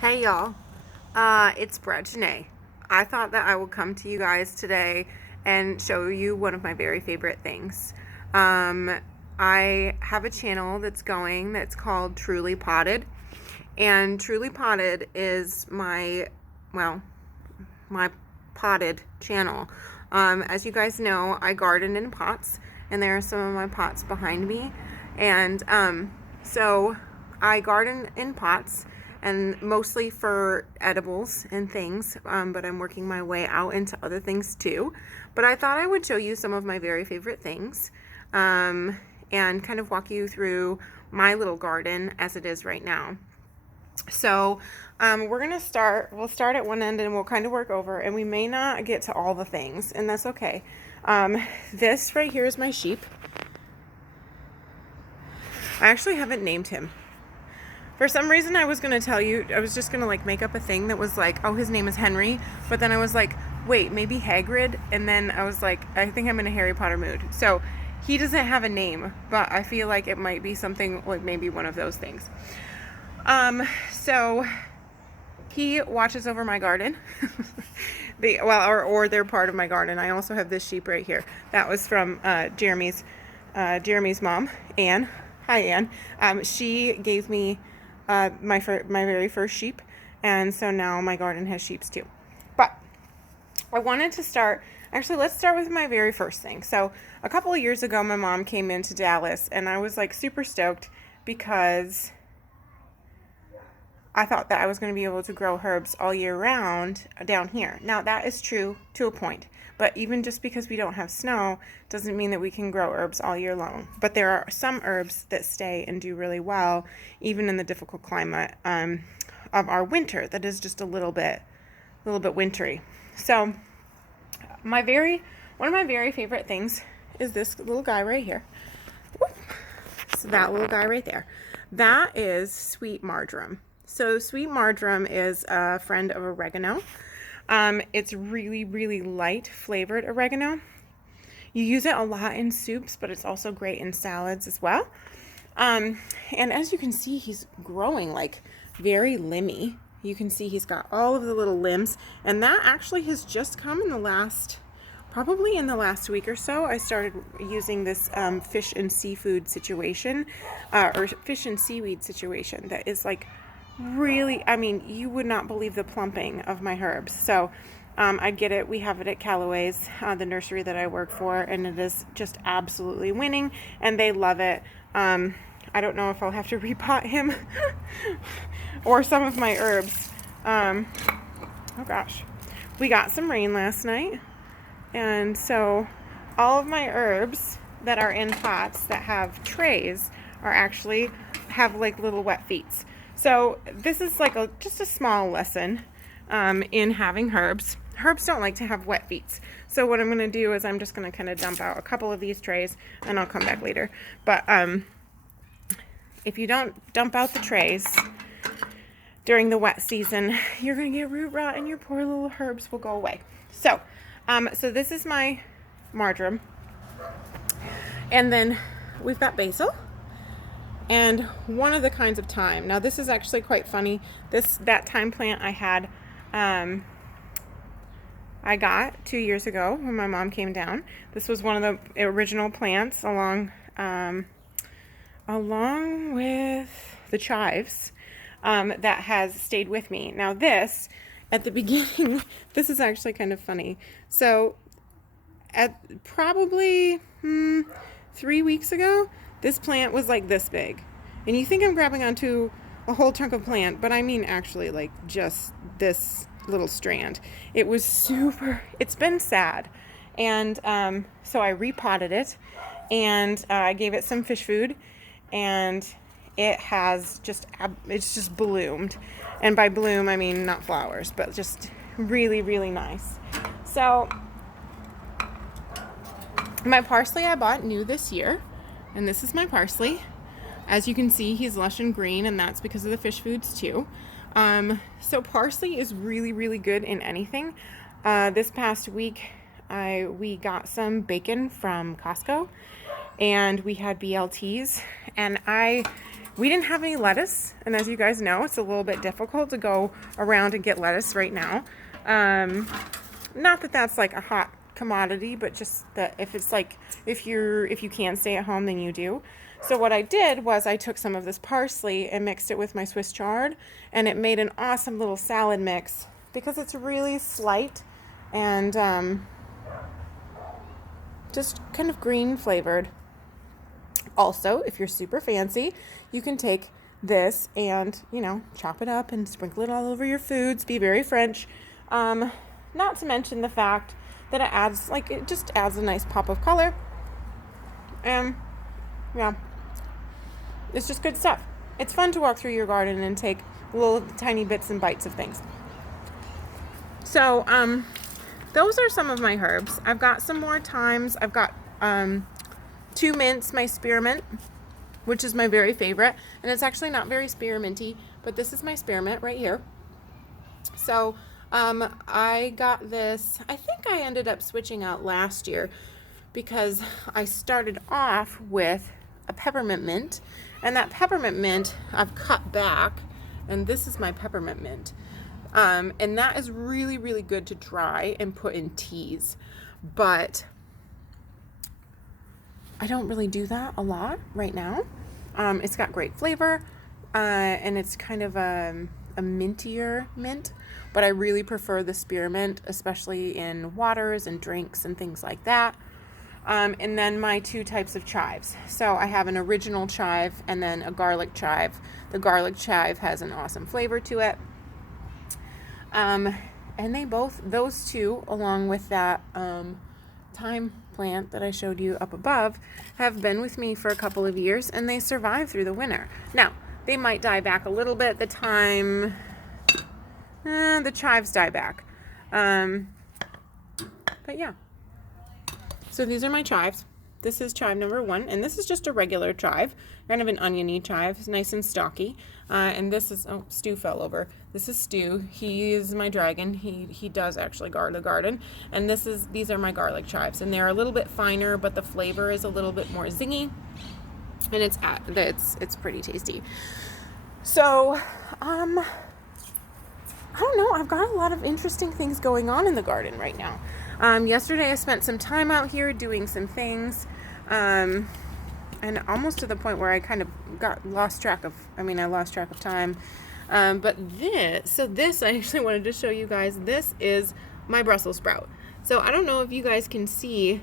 Hey y'all, it's Brad Janae. I thought that I would come to you guys today and show you one of my very favorite things. Um, I have a channel that's going that's called TrulyPotted, and TrulyPotted is well, my potted channel. As you guys know, I garden in pots, and there are some of my pots behind me, and so I garden in pots and mostly for edibles and things, but I'm working my way out into other things too. But I thought I would show you some of my very favorite things, and kind of walk you through my little garden as it is right now. So we'll start at one end and we'll kind of work over, and we may not get to all the things, and that's okay. This right here is my sheep. I actually haven't named him. For some reason, I was going to tell you, I was just going to like make up a thing that was like, oh, his name is Henry. But then I was like, wait, maybe Hagrid. And then I was like, I think I'm in a Harry Potter mood. So he doesn't have a name, but I feel like it might be something like maybe one of those things. So he watches over my garden. Or they're part of my garden. I also have this sheep right here. That was from Jeremy's mom, Anne. Hi, Anne. She gave me my very first sheep, and so now my garden has sheep too. But I wanted to start. Actually, let's start with my very first thing. So a couple of years ago, my mom came into Dallas, and I was like super stoked because I thought that I was going to be able to grow herbs all year round down here. Now, that is true to a point, but even just because we don't have snow doesn't mean that we can grow herbs all year long. But there are some herbs that stay and do really well, even in the difficult climate of our winter that is just a little bit wintry. So, one of my very favorite things is this little guy right here. So that little guy right there. That is sweet marjoram. So sweet marjoram is a friend of oregano. It's really, really light flavored oregano. You use it a lot in soups, but it's also great in salads as well. And as you can see, he's growing like very limby. You can see he's got all of the little limbs, and that actually has just come probably in the last week or so. I started using this fish and seafood situation, or fish and seaweed situation that is like really, I mean, you would not believe the plumping of my herbs. So I get it. We have it at Callaway's, the nursery that I work for, and it is just absolutely winning, and they love it. I don't know if I'll have to repot him or some of my herbs. Oh gosh, we got some rain last night, and so all of my herbs that are in pots that have trays have like little wet feet. So this is like just a small lesson in having herbs. Herbs don't like to have wet feet. So what I'm going to do is I'm just going to kind of dump out a couple of these trays, and I'll come back later. But if you don't dump out the trays during the wet season, you're going to get root rot, and your poor little herbs will go away. So this is my marjoram. And then we've got basil. And one of the kinds of thyme. Now this is actually quite funny. That thyme plant I had, I got 2 years ago when my mom came down. This was one of the original plants along with the chives that has stayed with me. Now this, at the beginning, this is actually kind of funny. So at probably 3 weeks ago, this plant was like this big. And you think I'm grabbing onto a whole chunk of plant, but I mean actually like just this little strand. It was it's been sad. And so I repotted it, and I gave it some fish food, and it's just bloomed. And by bloom, I mean not flowers, but just really, really nice. So my parsley I bought new this year. And this is my parsley. As you can see, he's lush and green, and that's because of the fish foods too. So parsley is really, really good in anything. This past week, we got some bacon from Costco, and we had BLTs, and I We didn't have any lettuce, and as you guys know, it's a little bit difficult to go around and get lettuce right now. Not that that's like a hot commodity, but just that if it's like, if you can't stay at home, then you do. So what I did was I took some of this parsley and mixed it with my Swiss chard, and it made an awesome little salad mix because it's really slight and just kind of green flavored. Also, if you're super fancy, you can take this and, you know, chop it up and sprinkle it all over your foods. Be very French. Not to mention the fact that it just adds a nice pop of color. And yeah, it's just good stuff. It's fun to walk through your garden and take little tiny bits and bites of things. So, those are some of my herbs. I've got some more thymes. I've got 2 mints, my spearmint, which is my very favorite. And it's actually not very spearminty, but this is my spearmint right here. So I got this, I think I ended up switching out last year because I started off with a peppermint mint, and that peppermint mint I've cut back, and this is my peppermint mint. And that is really, really good to dry and put in teas, but I don't really do that a lot right now. It's got great flavor, and it's kind of a mintier mint, but I really prefer the spearmint, especially in waters and drinks and things like that. And then my 2 types of chives. So I have an original chive and then a garlic chive. The garlic chive has an awesome flavor to it. And those 2, along with that thyme plant that I showed you up above, have been with me for a couple of years, and they survive through the winter. Now, they might die back a little bit. The chives die back. But yeah. So these are my chives. This is chive number 1, and this is just a regular chive, kind of an oniony chive. It's nice and stocky. And this is, Stu fell over. This is Stu. He is my dragon. He does actually guard the garden. And these are my garlic chives, and they're a little bit finer, but the flavor is a little bit more zingy, and it's pretty tasty. So, I don't know. I've got a lot of interesting things going on in the garden right now. Yesterday I spent some time out here doing some things, and almost to the point where I kind of lost track of time. But this I actually wanted to show you guys. This is my Brussels sprout. So I don't know if you guys can see,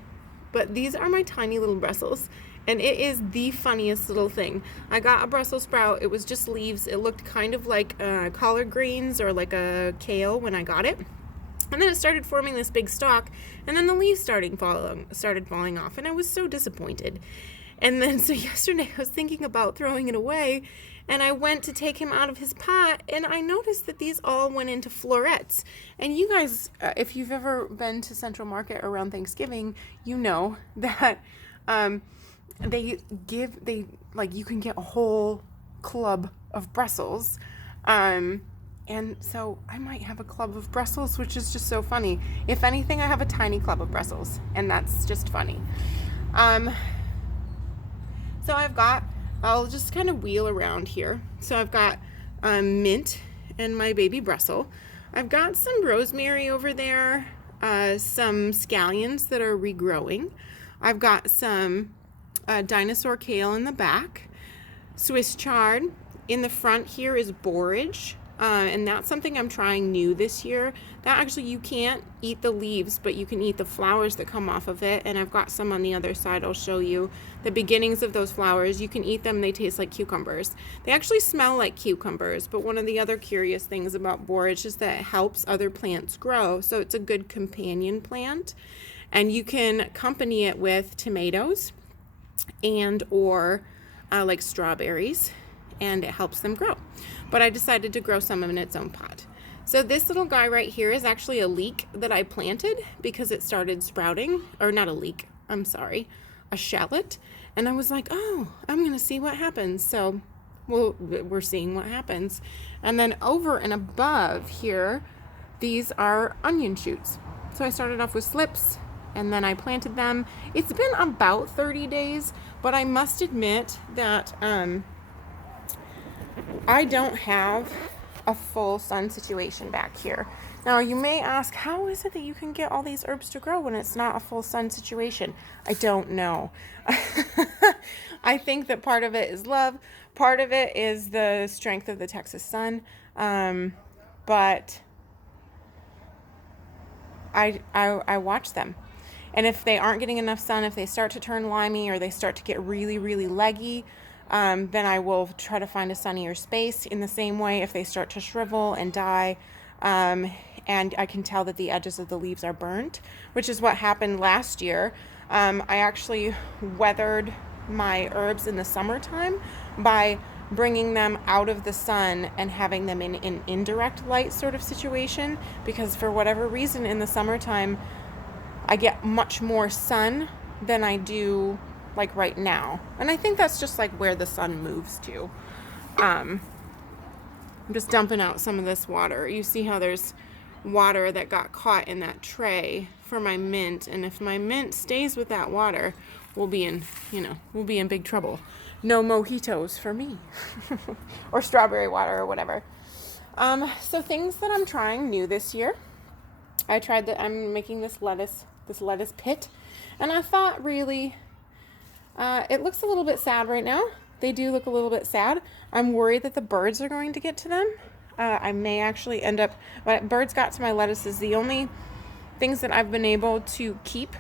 but these are my tiny little Brussels. And it is the funniest little thing. I got a Brussels sprout. It was just leaves. It looked kind of like collard greens or like a kale when I got it. And then it started forming this big stalk, and then the leaves started falling off, and I was so disappointed. And then so yesterday I was thinking about throwing it away, and I went to take him out of his pot, and I noticed that these all went into florets. And you guys, if you've ever been to Central Market around Thanksgiving, you know that you can get a whole club of Brussels. And so I might have a club of Brussels, which is just so funny. If anything, I have a tiny club of Brussels, and that's just funny. So I'll just kind of wheel around here. So I've got mint and my baby Brussels. I've got some rosemary over there, some scallions that are regrowing. I've got some dinosaur kale in the back, Swiss chard. In the front here is borage. And that's something I'm trying new this year. That actually, you can't eat the leaves, but you can eat the flowers that come off of it. And I've got some on the other side. I'll show you the beginnings of those flowers. You can eat them. They taste like cucumbers. They actually smell like cucumbers. But one of the other curious things about borage is that it helps other plants grow. So it's a good companion plant. And you can accompany it with tomatoes or like strawberries, and it helps them grow. But I decided to grow some in its own pot. So this little guy right here is actually a leek that I planted because it started sprouting, or not a leek, I'm sorry, a shallot. And I was like, oh, I'm gonna see what happens. So we're seeing what happens. And then over and above here, these are onion shoots. So I started off with slips, and then I planted them. It's been about 30 days, but I must admit that I don't have a full sun situation back here. Now you may ask, how is it that you can get all these herbs to grow when it's not a full sun situation? I don't know. I think that part of it is love. Part of it is the strength of the Texas sun. But I watch them. And if they aren't getting enough sun, if they start to turn limey or they start to get really, really leggy, then I will try to find a sunnier space. In the same way, if they start to shrivel and die, and I can tell that the edges of the leaves are burnt, which is what happened last year. I actually weathered my herbs in the summertime by bringing them out of the sun and having them in an indirect light sort of situation, because for whatever reason in the summertime I get much more sun than I do like right now. And I think that's just like where the sun moves to. I'm just dumping out some of this water. You see how there's water that got caught in that tray for my mint, and if my mint stays with that water, we'll be in big trouble. No mojitos for me. Or strawberry water or whatever. So things that I'm trying new this year. I'm making this lettuce pit, and I thought really it looks a little bit sad right now. They do look a little bit sad. I'm worried that the birds are going to get to them. I may actually end up, but birds got to my lettuces. The only things that I've been able to keep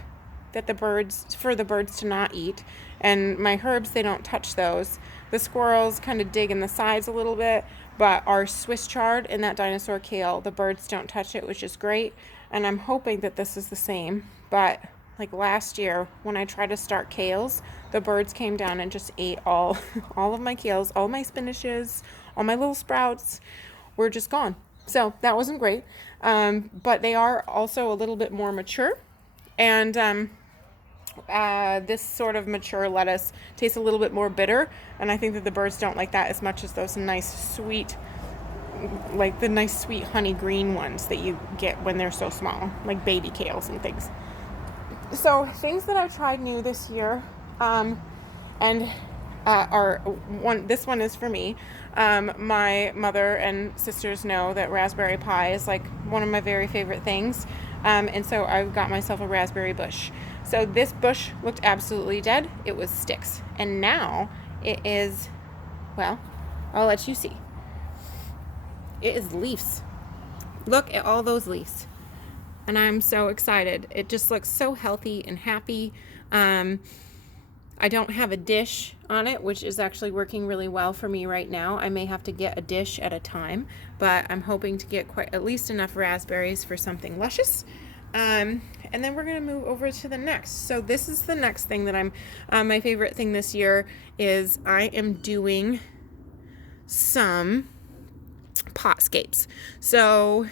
for the birds to not eat, and my herbs, they don't touch those. The squirrels kind of dig in the sides a little bit, but our Swiss chard and that dinosaur kale, the birds don't touch it, which is great. And I'm hoping that this is the same. But like last year, when I tried to start kales, the birds came down and just ate all of my kales, all my spinaches, all my little sprouts were just gone. So that wasn't great. But they are also a little bit more mature. And this sort of mature lettuce tastes a little bit more bitter. And I think that the birds don't like that as much as those nice sweet, like the nice sweet honey green ones that you get when they're so small, like baby kales and things. So things that I've tried new this year, this one is for me. My mother and sisters know that raspberry pie is like one of my very favorite things. And so I've got myself a raspberry bush. So this bush looked absolutely dead. It was sticks. And now it is, well, I'll let you see. It is leaves. Look at all those leaves. And I'm so excited. It just looks so healthy and happy. I don't have a dish on it, which is actually working really well for me right now. I may have to get a dish at a time, but I'm hoping to get at least enough raspberries for something luscious. And then we're going to move over to the next. So this is the next thing that my favorite thing this year is I am doing some potscapes. So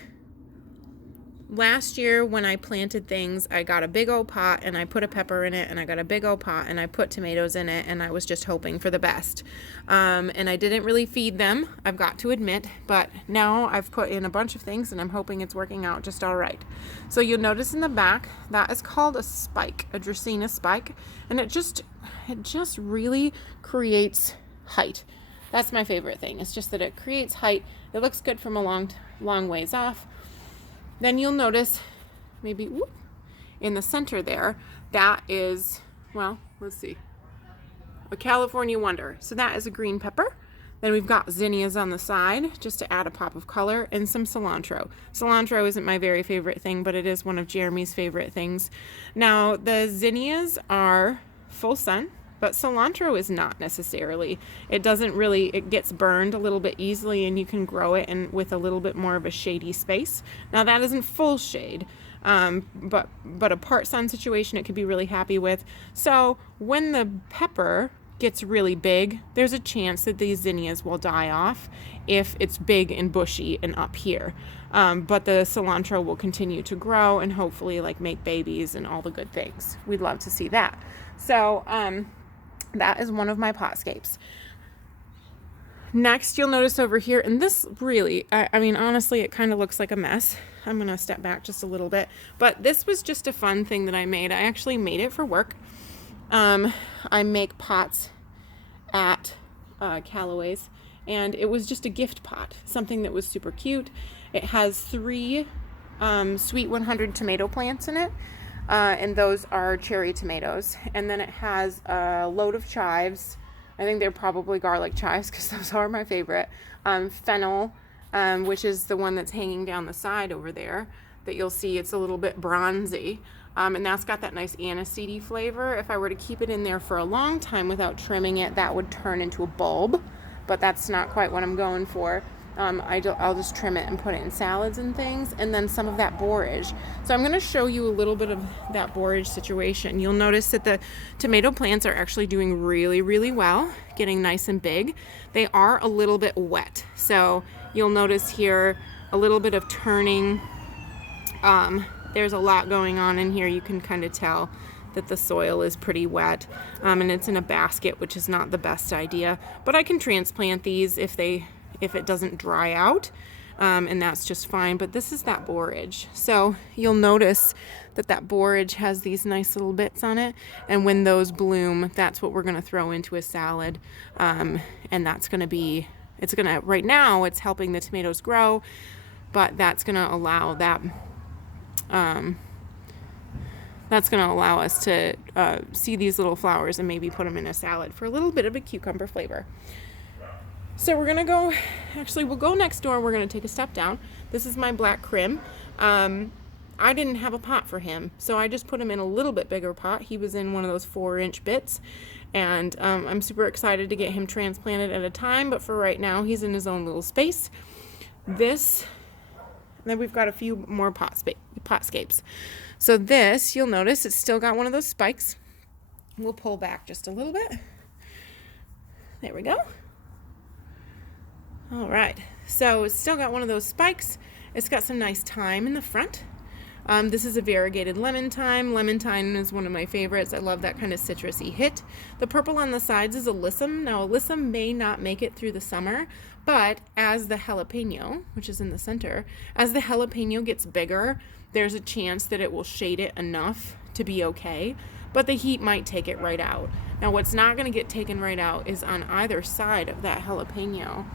last year when I planted things, I got a big old pot and I put a pepper in it, and I got a big old pot and I put tomatoes in it, and I was just hoping for the best. And I didn't really feed them, I've got to admit, but now I've put in a bunch of things and I'm hoping it's working out just all right. So you'll notice in the back, that is called a spike, a Dracaena spike, and it just really creates height. That's my favorite thing. It's just that it creates height. It looks good from a long ways off. Then you'll notice maybe in the center there, that is, well, let's see, a California Wonder. So that is a green pepper. Then we've got zinnias on the side just to add a pop of color, and some cilantro. Cilantro isn't my very favorite thing, but it is one of Jeremy's favorite things. Now the zinnias are full sun, but cilantro is not necessarily. It gets burned a little bit easily, and you can grow it with a little bit more of a shady space. Now that isn't full shade, but a part sun situation it could be really happy with. So when the pepper gets really big, there's a chance that these zinnias will die off if it's big and bushy and up here. But the cilantro will continue to grow and hopefully like make babies and all the good things. We'd love to see that. So, that is one of my potscapes. Next, you'll notice over here, and this really, I mean, honestly, it kind of looks like a mess. I'm going to step back just a little bit. But this was just a fun thing that I made. I actually made it for work. I make pots at Callaway's, and it was just a gift pot, something that was super cute. It has 3 Sweet 100 tomato plants in it, and those are cherry tomatoes. And then it has a load of chives. I think they're probably garlic chives because those are my favorite. Fennel, which is the one that's hanging down the side over there that you'll see. It's a little bit bronzy. And that's got that nice aniseedy flavor. If I were to keep it in there for a long time without trimming it, that would turn into a bulb, but that's not quite what I'm going for. I'll just trim it and put it in salads and things, and then some of that borage. So I'm going to show you a little bit of that borage situation. You'll notice that the tomato plants are actually doing really, really well, getting nice and big. They are a little bit wet, so you'll notice here a little bit of turning. There's a lot going on in here. You can kind of tell that the soil is pretty wet, and it's in a basket, which is not the best idea, but I can transplant these if it doesn't dry out, and that's just fine. But this is that borage. So you'll notice that borage has these nice little bits on it, and when those bloom, that's what we're going to throw into a salad, and that's going to be, right now it's helping the tomatoes grow, but that's going to allow us to see these little flowers and maybe put them in a salad for a little bit of a cucumber flavor. So we're going to we'll go next door. We're going to take a step down. This is my black crim. I didn't have a pot for him, so I just put him in a little bit bigger pot. He was in one of those 4-inch bits, and I'm super excited to get him transplanted at a time, but for right now, he's in his own little space. Then we've got a few more potscapes. So this, you'll notice, it's still got one of those spikes. We'll pull back just a little bit. There we go. All right, so it's still got one of those spikes. It's got some nice thyme in the front. This is a variegated lemon thyme. Lemon thyme is one of my favorites. I love that kind of citrusy hit. The purple on the sides is alyssum. Now, alyssum may not make it through the summer, but as the jalapeno, which is in the center, as the jalapeno gets bigger, there's a chance that it will shade it enough to be okay, but the heat might take it right out. Now, what's not going to get taken right out is on either side of that jalapeno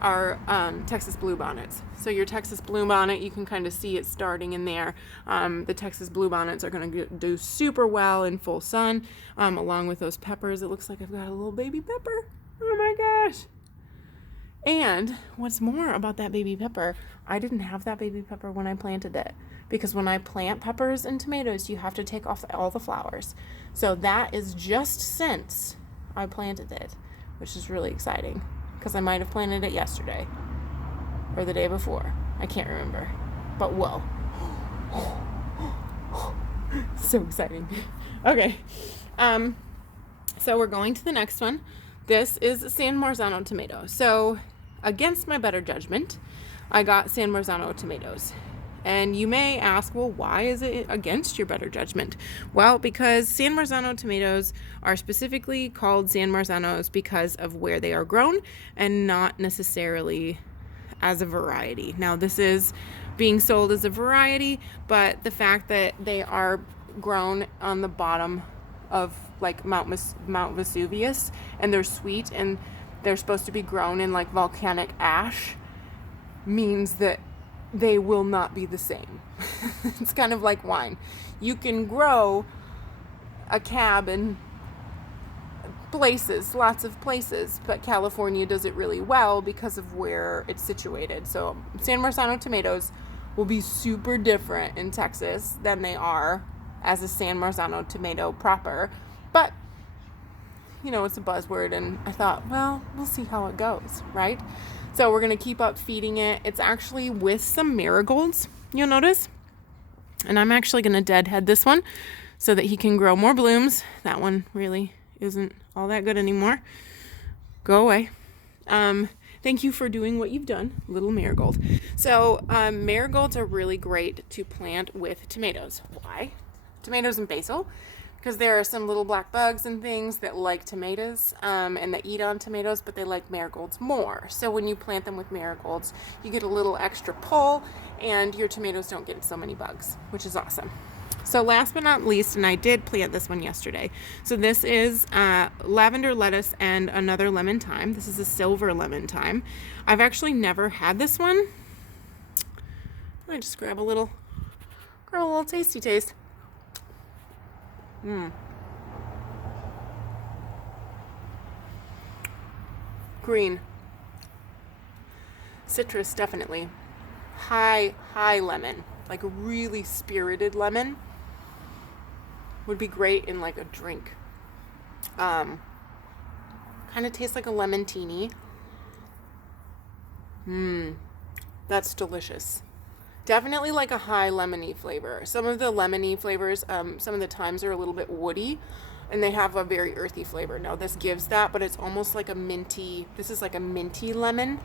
are Texas bluebonnets. So your Texas bluebonnet, you can kind of see it starting in there. The Texas bluebonnets are going to do super well in full sun, along with those peppers. It looks like I've got a little baby pepper. Oh my gosh. And what's more about that baby pepper, I didn't have that baby pepper when I planted it, because when I plant peppers and tomatoes, you have to take off all the flowers. So that is just since I planted it, which is really exciting, because I might have planted it yesterday or the day before. I can't remember, but whoa. So exciting. Okay. So we're going to the next one. This is San Marzano tomato. So against my better judgment, I got San Marzano tomatoes. And you may ask, well, why is it against your better judgment? Well, because San Marzano tomatoes are specifically called San Marzanos because of where they are grown and not necessarily as a variety. Now, this is being sold as a variety, but the fact that they are grown on the bottom of like Mount Vesuvius, and they're sweet and they're supposed to be grown in like volcanic ash, means that they will not be the same. It's kind of like wine. You can grow a cab in places, lots of places, but California does it really well because of where it's situated. So San Marzano tomatoes will be super different in Texas than they are as a San Marzano tomato proper. But, you know, it's a buzzword, and I thought, well, we'll see how it goes, right? So we're going to keep up feeding it. It's actually with some marigolds, you'll notice. And I'm actually going to deadhead this one so that he can grow more blooms. That one really isn't all that good anymore. Go away. Thank you for doing what you've done, little marigold. So marigolds are really great to plant with tomatoes. Why? Tomatoes and basil. Because there are some little black bugs and things that like tomatoes and that eat on tomatoes, but they like marigolds more. So when you plant them with marigolds, you get a little extra pull and your tomatoes don't get so many bugs, which is awesome. So last but not least, and I did plant this one yesterday. So this is lavender lettuce and another lemon thyme. This is a silver lemon thyme. I've actually never had this one. I just grab a little tasty taste. Green. Citrus, definitely. High lemon. Like a really spirited lemon. Would be great in like a drink. Kind of tastes like a lemon teeny. That's delicious. Definitely like a high lemony flavor. Some of the lemony flavors, some of the times are a little bit woody, and they have a very earthy flavor. No, this gives that, but it's almost like a minty. This is like a minty lemon.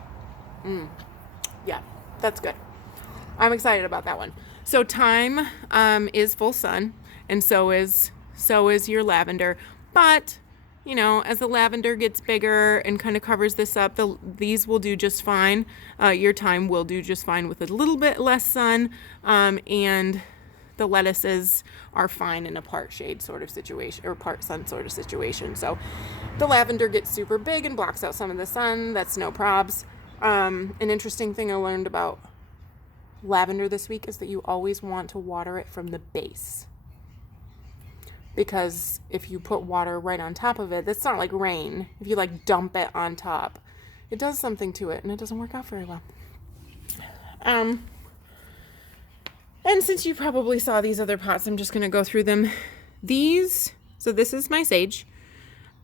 Yeah, that's good. I'm excited about that one. So thyme is full sun, and so is your lavender. But you know, as the lavender gets bigger and kind of covers this up, these will do just fine. Your thyme will do just fine with a little bit less sun, and the lettuces are fine in a part shade sort of situation or part sun sort of situation. So the lavender gets super big and blocks out some of the sun. That's no probs. An interesting thing I learned about lavender this week is that you always want to water it from the base. Because if you put water right on top of it, that's not like rain. If you like dump it on top, it does something to it and it doesn't work out very well. And since you probably saw these other pots, I'm just going to go through them. So this is my sage.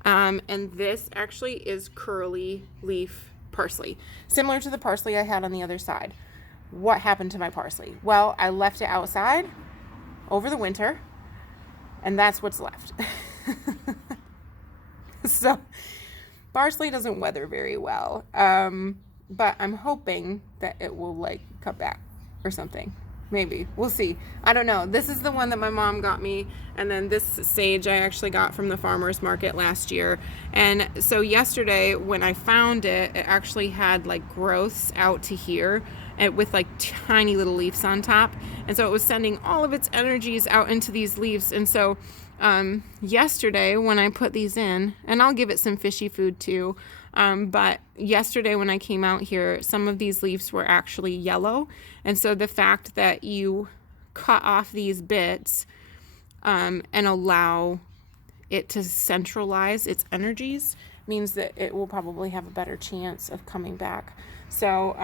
And this actually is curly leaf parsley. Similar to the parsley I had on the other side. What happened to my parsley? Well, I left it outside over the winter. And that's what's left. So parsley doesn't weather very well. But I'm hoping that it will like cut back or something. Maybe. We'll see. I don't know. This is the one that my mom got me. And then this sage I actually got from the farmer's market last year. And so yesterday when I found it, it actually had like growths out to here and with like tiny little leaves on top. And so it was sending all of its energies out into these leaves. And so yesterday when I put these in, and I'll give it some fishy food too, but yesterday when I came out here, some of these leaves were actually yellow. And so the fact that you cut off these bits and allow it to centralize its energies means that it will probably have a better chance of coming back. So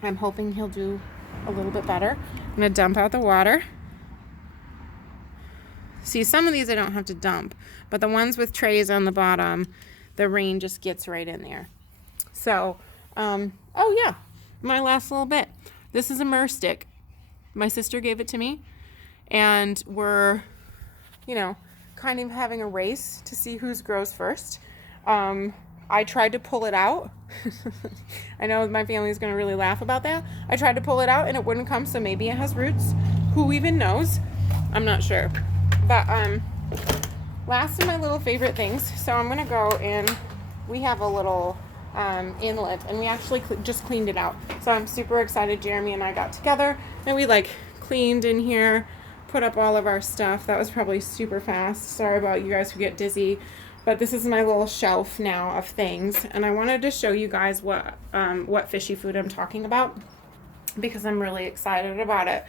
I'm hoping he'll do a little bit better. I'm going to dump out the water. See, some of these I don't have to dump, but the ones with trays on the bottom, the rain just gets right in there. So, oh yeah, my last little bit. This is a myrrh stick. My sister gave it to me, and we're, you know, kind of having a race to see whose grows first. I tried to pull it out. I know my family is going to really laugh about that. I tried to pull it out and it wouldn't come, so maybe it has roots. Who even knows? I'm not sure. But last of my little favorite things. So I'm going to go and we have a little inlet, and we actually just cleaned it out. So I'm super excited. Jeremy and I got together and we like cleaned in here, put up all of our stuff. That was probably super fast. Sorry about you guys who get dizzy. But this is my little shelf now of things, and I wanted to show you guys what fishy food I'm talking about because I'm really excited about it.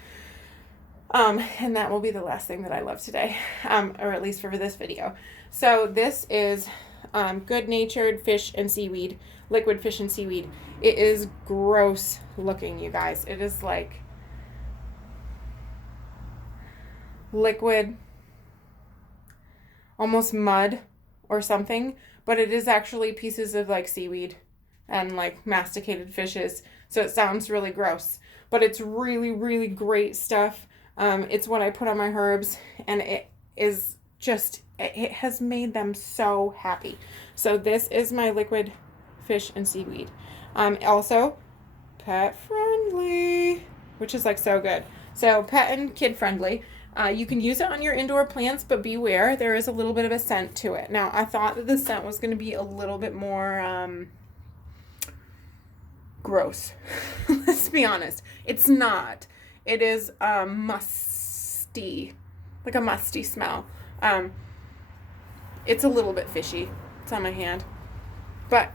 And that will be the last thing that I love today, or at least for this video. So this is Good Natured Fish and Seaweed, liquid fish and seaweed. It is gross looking, you guys. It is like liquid, almost mud or something, but it is actually pieces of like seaweed and like masticated fishes. So it sounds really gross, but it's really, really great stuff. It's what I put on my herbs, and it is just, it has made them so happy. So this is my liquid fish and seaweed. Also pet friendly, which is like so good. So pet and kid friendly. You can use it on your indoor plants, but beware, there is a little bit of a scent to it. Now, I thought that the scent was going to be a little bit more gross. Let's be honest. It's not. It is musky. musty, like a musty smell. It's a little bit fishy. It's on my hand. But,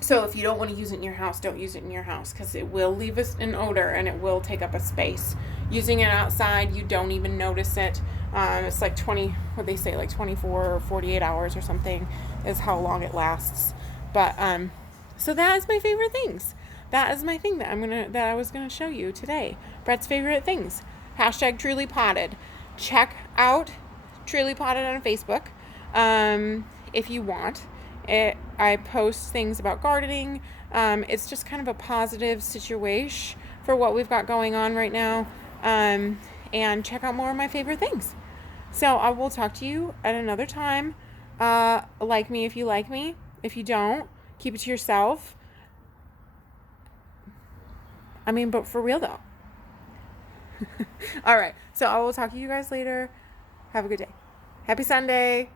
so if you don't want to use it in your house, don't use it in your house, because it will leave us an odor and it will take up a space. Using it outside, you don't even notice it. It's like like 24 or 48 hours or something is how long it lasts. But, so that is my favorite things. That is my thing that I was gonna show you today. Brett's favorite things. Hashtag TrulyPotted. Check out TrulyPotted on Facebook, if you want. I post things about gardening. It's just kind of a positive situation for what we've got going on right now. And check out more of my favorite things. So I will talk to you at another time. Like me if you like me. If you don't, keep it to yourself. I mean, but for real though. All right. So I will talk to you guys later. Have a good day. Happy Sunday.